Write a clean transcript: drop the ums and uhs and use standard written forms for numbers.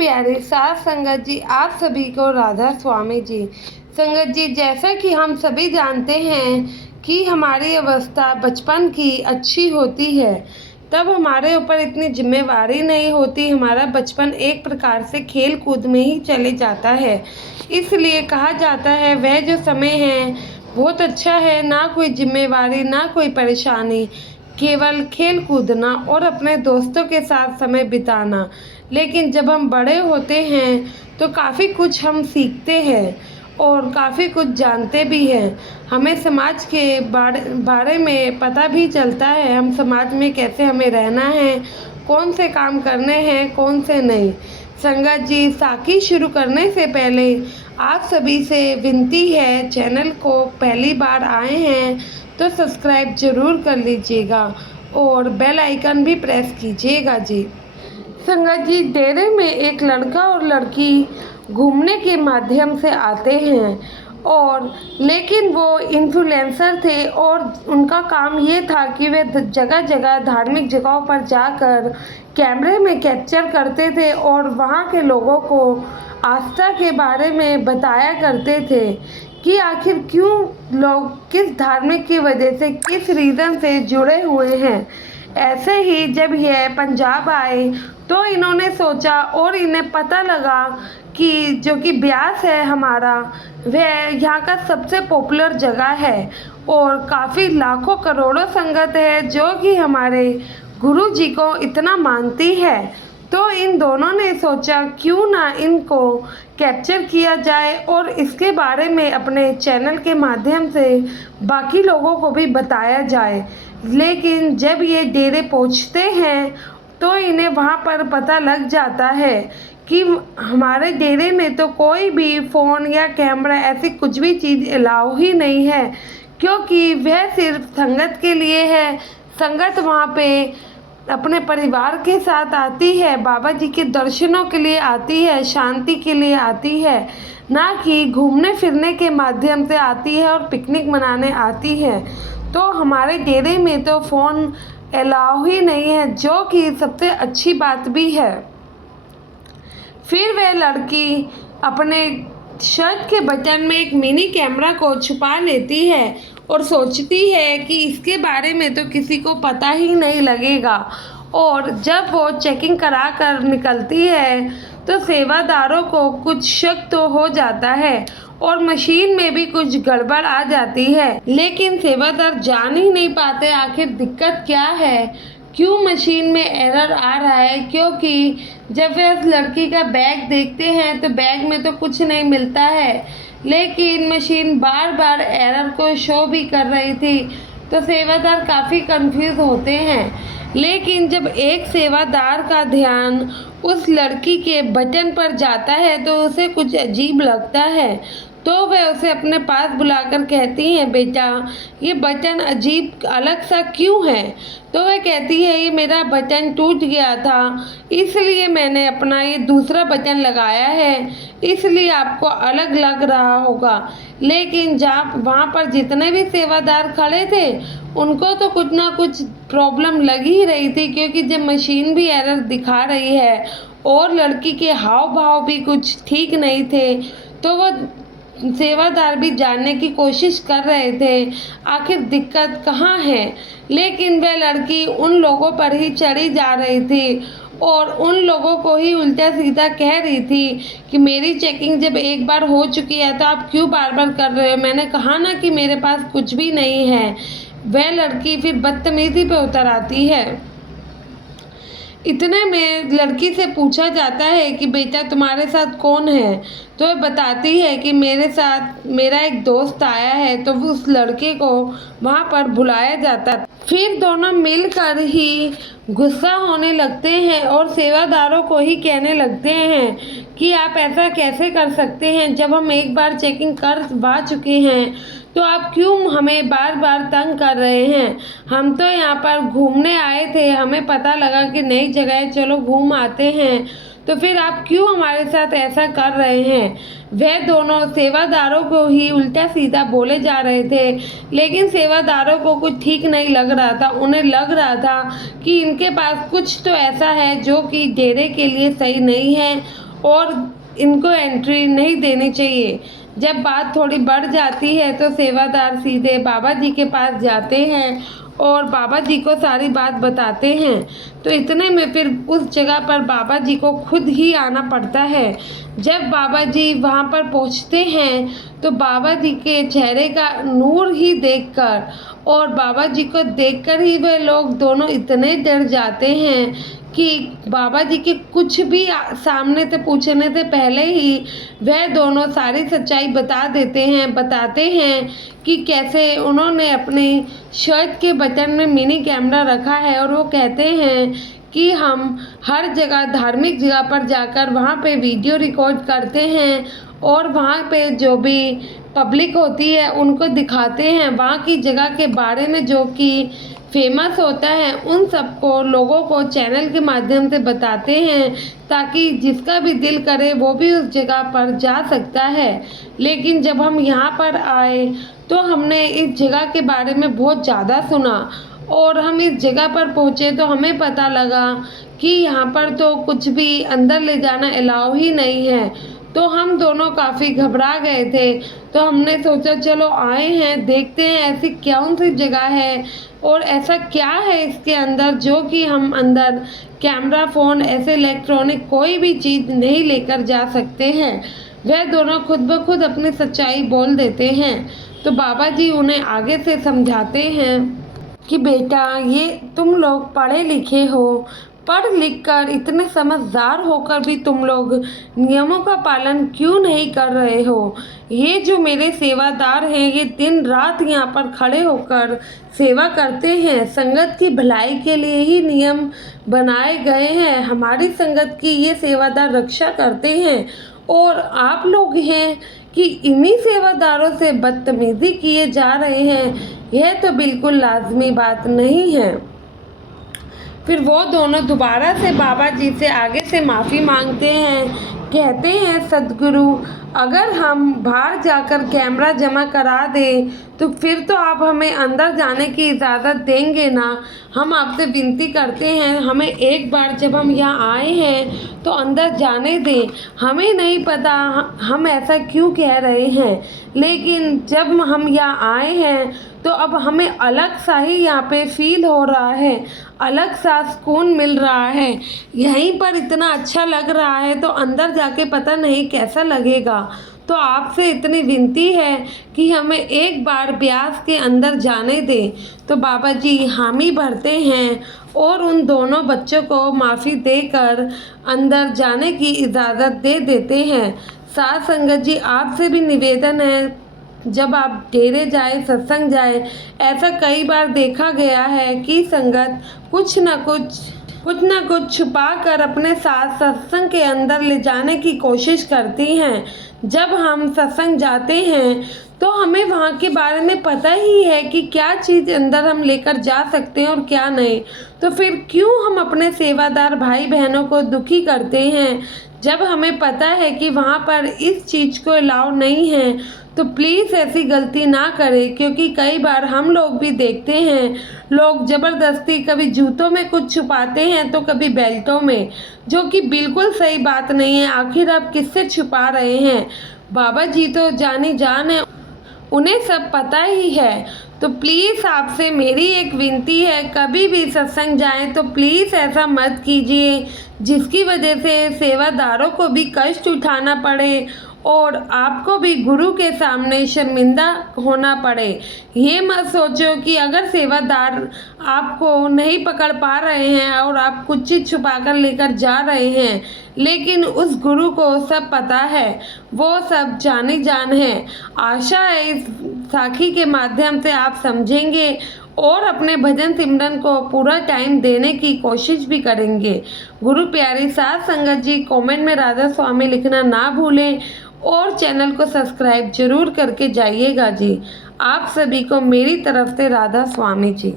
प्यारे साथ संगत जी, आप सभी को राधा स्वामी जी। संगत जी, जैसा कि हम सभी जानते हैं कि हमारी अवस्था बचपन की अच्छी होती है, तब हमारे ऊपर इतनी जिम्मेवारी नहीं होती। हमारा बचपन एक प्रकार से खेल कूद में ही चले जाता है। इसलिए कहा जाता है वह जो समय है बहुत अच्छा है, ना कोई जिम्मेवारी ना कोई परेशानी, केवल खेल कूदना और अपने दोस्तों के साथ समय बिताना। लेकिन जब हम बड़े होते हैं तो काफ़ी कुछ हम सीखते हैं और काफ़ी कुछ जानते भी हैं। हमें समाज के बारे में पता भी चलता है, हम समाज में कैसे हमें रहना है, कौन से काम करने हैं कौन से नहीं। संगत जी, साखी शुरू करने से पहले आप सभी से विनती है, चैनल को पहली बार आए हैं तो सब्सक्राइब ज़रूर कर लीजिएगा और बेल आइकन भी प्रेस कीजिएगा जी। संगत जी, डेरे में एक लड़का और लड़की घूमने के माध्यम से आते हैं और लेकिन वो इन्फ्लुएंसर थे और उनका काम ये था कि वे जगह जगह धार्मिक जगहों पर जाकर कैमरे में कैप्चर करते थे और वहाँ के लोगों को आस्था के बारे में बताया करते थे कि आखिर क्यों लोग किस धार्मिक की वजह से, किस रीज़न से जुड़े हुए हैं। ऐसे ही जब यह पंजाब आए तो इन्होंने सोचा और इन्हें पता लगा कि जो कि ब्यास है हमारा, वह यहाँ का सबसे पॉपुलर जगह है और काफ़ी लाखों करोड़ों संगत है जो कि हमारे गुरु जी को इतना मानती है। तो इन दोनों ने सोचा क्यों ना इनको कैप्चर किया जाए और इसके बारे में अपने चैनल के माध्यम से बाकी लोगों को भी बताया जाए। लेकिन जब ये डेरे पहुंचते हैं तो इन्हें वहां पर पता लग जाता है कि हमारे डेरे में तो कोई भी फ़ोन या कैमरा ऐसी कुछ भी चीज़ अलाउ ही नहीं है, क्योंकि वह सिर्फ संगत के लिए है। संगत वहाँ पे अपने परिवार के साथ आती है, बाबा जी के दर्शनों के लिए आती है, शांति के लिए आती है, ना कि घूमने फिरने के माध्यम से आती है और पिकनिक मनाने आती है। तो हमारे डेरे में तो फ़ोन अलाउ ही नहीं है, जो कि सबसे अच्छी बात भी है। फिर वह लड़की अपने शर्ट के बटन में एक मिनी कैमरा को छुपा लेती है और सोचती है कि इसके बारे में तो किसी को पता ही नहीं लगेगा। और जब वो चेकिंग करा कर निकलती है तो सेवादारों को कुछ शक तो हो जाता है और मशीन में भी कुछ गड़बड़ आ जाती है। लेकिन सेवादार जान ही नहीं पाते आखिर दिक्कत क्या है, क्यों मशीन में एरर आ रहा है। क्योंकि जब वे उस लड़की का बैग देखते हैं तो बैग में तो कुछ नहीं मिलता है, लेकिन मशीन बार बार एरर को शो भी कर रही थी। तो सेवादार काफ़ी कंफ्यूज होते हैं। लेकिन जब एक सेवादार का ध्यान उस लड़की के बटन पर जाता है तो उसे कुछ अजीब लगता है। तो वह उसे अपने पास बुलाकर कहती हैं, बेटा ये बटन अजीब अलग सा क्यों है। तो वह कहती है, ये मेरा बटन टूट गया था इसलिए मैंने अपना ये दूसरा बटन लगाया है, इसलिए आपको अलग लग रहा होगा। लेकिन जहाँ वहाँ पर जितने भी सेवादार खड़े थे उनको तो कुछ ना कुछ प्रॉब्लम लग ही रही थी, क्योंकि जब मशीन भी एरर दिखा रही है और लड़की के हाव भाव भी कुछ ठीक नहीं थे, तो वह सेवादार भी जानने की कोशिश कर रहे थे आखिर दिक्कत कहाँ है। लेकिन वह लड़की उन लोगों पर ही चढ़ी जा रही थी और उन लोगों को ही उल्टा सीधा कह रही थी कि मेरी चेकिंग जब एक बार हो चुकी है तो आप क्यों बार बार कर रहे हो, मैंने कहा ना कि मेरे पास कुछ भी नहीं है। वह लड़की फिर बदतमीजी पे उतर आती है। इतने में लड़की से पूछा जाता है कि बेटा तुम्हारे साथ कौन है। तो वह बताती है कि मेरे साथ मेरा एक दोस्त आया है। तो उस लड़के को वहाँ पर बुलाया जाता है। फिर दोनों मिलकर ही गुस्सा होने लगते हैं और सेवादारों को ही कहने लगते हैं कि आप ऐसा कैसे कर सकते हैं, जब हम एक बार चेकिंग करवा चुके हैं तो आप क्यों हमें बार बार तंग कर रहे हैं। हम तो यहाँ पर घूमने आए थे, हमें पता लगा कि नई जगह है, चलो घूम आते हैं, तो फिर आप क्यों हमारे साथ ऐसा कर रहे हैं। वह दोनों सेवादारों को ही उल्टा सीधा बोले जा रहे थे, लेकिन सेवादारों को कुछ ठीक नहीं लग रहा था। उन्हें लग रहा था कि इनके पास कुछ तो ऐसा है जो कि डेरे के लिए सही नहीं है और इनको एंट्री नहीं देनी चाहिए। जब बात थोड़ी बढ़ जाती है तो सेवादार सीधे बाबा जी के पास जाते हैं और बाबा जी को सारी बात बताते हैं। तो इतने में फिर उस जगह पर बाबा जी को खुद ही आना पड़ता है। जब बाबा जी वहाँ पर पहुँचते हैं तो बाबा जी के चेहरे का नूर ही देखकर और बाबा जी को देखकर ही वे लोग दोनों इतने डर जाते हैं कि बाबा जी के कुछ भी सामने से पूछने से पहले ही वह दोनों सारी सच्चाई बताते हैं कि कैसे उन्होंने अपनी शर्ट के बटन में मिनी कैमरा रखा है और वो कहते हैं कि हम हर जगह धार्मिक जगह पर जाकर वहाँ पे वीडियो रिकॉर्ड करते हैं और वहाँ पे जो भी पब्लिक होती है उनको दिखाते हैं, वहाँ की जगह के बारे में जो कि फेमस होता है उन सबको लोगों को चैनल के माध्यम से बताते हैं ताकि जिसका भी दिल करे वो भी उस जगह पर जा सकता है। लेकिन जब हम यहाँ पर आए तो हमने इस जगह के बारे में बहुत ज़्यादा सुना और हम इस जगह पर पहुँचे तो हमें पता लगा कि यहाँ पर तो कुछ भी अंदर ले जाना अलाउ ही नहीं है। तो हम दोनों काफ़ी घबरा गए थे। तो हमने सोचा चलो आए हैं देखते हैं ऐसी कौन सी जगह है और ऐसा क्या है इसके अंदर जो कि हम अंदर कैमरा, फ़ोन, ऐसे इलेक्ट्रॉनिक कोई भी चीज़ नहीं लेकर जा सकते हैं। वह दोनों खुद ब खुद अपनी सच्चाई बोल देते हैं। तो बाबा जी उन्हें आगे से समझाते हैं कि बेटा, ये तुम लोग पढ़े लिखे हो, पढ़ लिख कर इतने समझदार होकर भी तुम लोग नियमों का पालन क्यों नहीं कर रहे हो। ये जो मेरे सेवादार हैं ये दिन रात यहाँ पर खड़े होकर सेवा करते हैं। संगत की भलाई के लिए ही नियम बनाए गए हैं। हमारी संगत की ये सेवादार रक्षा करते हैं और आप लोग हैं कि इन्हीं सेवादारों से बदतमीजी किए जा रहे हैं। यह तो बिल्कुल लाजमी बात नहीं है। फिर वो दोनों दोबारा से बाबा जी से आगे से माफ़ी मांगते हैं। कहते हैं सद्गुरु, अगर हम बाहर जाकर कैमरा जमा करा दें तो फिर तो आप हमें अंदर जाने की इजाज़त देंगे ना। हम आपसे विनती करते हैं हमें एक बार जब हम यहाँ आए हैं तो अंदर जाने दें। हमें नहीं पता हम ऐसा क्यों कह रहे हैं, लेकिन जब हम यहाँ आए हैं तो अब हमें अलग सा ही यहाँ पे फील हो रहा है, अलग सा सुकून मिल रहा है। यहीं पर इतना अच्छा लग रहा है तो अंदर जाके पता नहीं कैसा लगेगा। तो आपसे इतनी विनती है कि हमें एक बार ब्यास के अंदर जाने दें। तो बाबा जी हामी भरते हैं और उन दोनों बच्चों को माफ़ी देकर अंदर जाने की इजाज़त दे देते हैं। साथ संगत जी आपसे भी निवेदन है, जब आप डेरे जाए, सत्संग जाए, ऐसा कई बार देखा गया है कि संगत कुछ न कुछ छुपा कर अपने साथ सत्संग के अंदर ले जाने की कोशिश करती हैं। जब हम सत्संग जाते हैं तो हमें वहाँ के बारे में पता ही है कि क्या चीज़ अंदर हम लेकर जा सकते हैं और क्या नहीं। तो फिर क्यों हम अपने सेवादार भाई बहनों को दुखी करते हैं जब हमें पता है कि वहाँ पर इस चीज़ को अलाउ नहीं है। तो प्लीज़ ऐसी गलती ना करें, क्योंकि कई बार हम लोग भी देखते हैं लोग ज़बरदस्ती कभी जूतों में कुछ छुपाते हैं तो कभी बेल्टों में, जो कि बिल्कुल सही बात नहीं है। आखिर आप किससे छुपा रहे हैं? बाबा जी तो जानी जान है, उन्हें सब पता ही है। तो प्लीज़ आपसे मेरी एक विनती है, कभी भी सत्संग जाएं तो प्लीज़ ऐसा मत कीजिए जिसकी वजह से सेवादारों को भी कष्ट उठाना पड़े और आपको भी गुरु के सामने शर्मिंदा होना पड़े। ये मत सोचो कि अगर सेवादार आपको नहीं पकड़ पा रहे हैं और आप कुछ चीज़ छुपा कर लेकर जा रहे हैं, लेकिन उस गुरु को सब पता है, वो सब जानी जान है। आशा है इस साखी के माध्यम से आप समझेंगे और अपने भजन सिमरन को पूरा टाइम देने की कोशिश भी करेंगे। गुरु प्यारी साथ संगत जी कमेंट में राधा स्वामी लिखना ना भूलें और चैनल को सब्सक्राइब जरूर करके जाइएगा जी। आप सभी को मेरी तरफ से राधा स्वामी जी।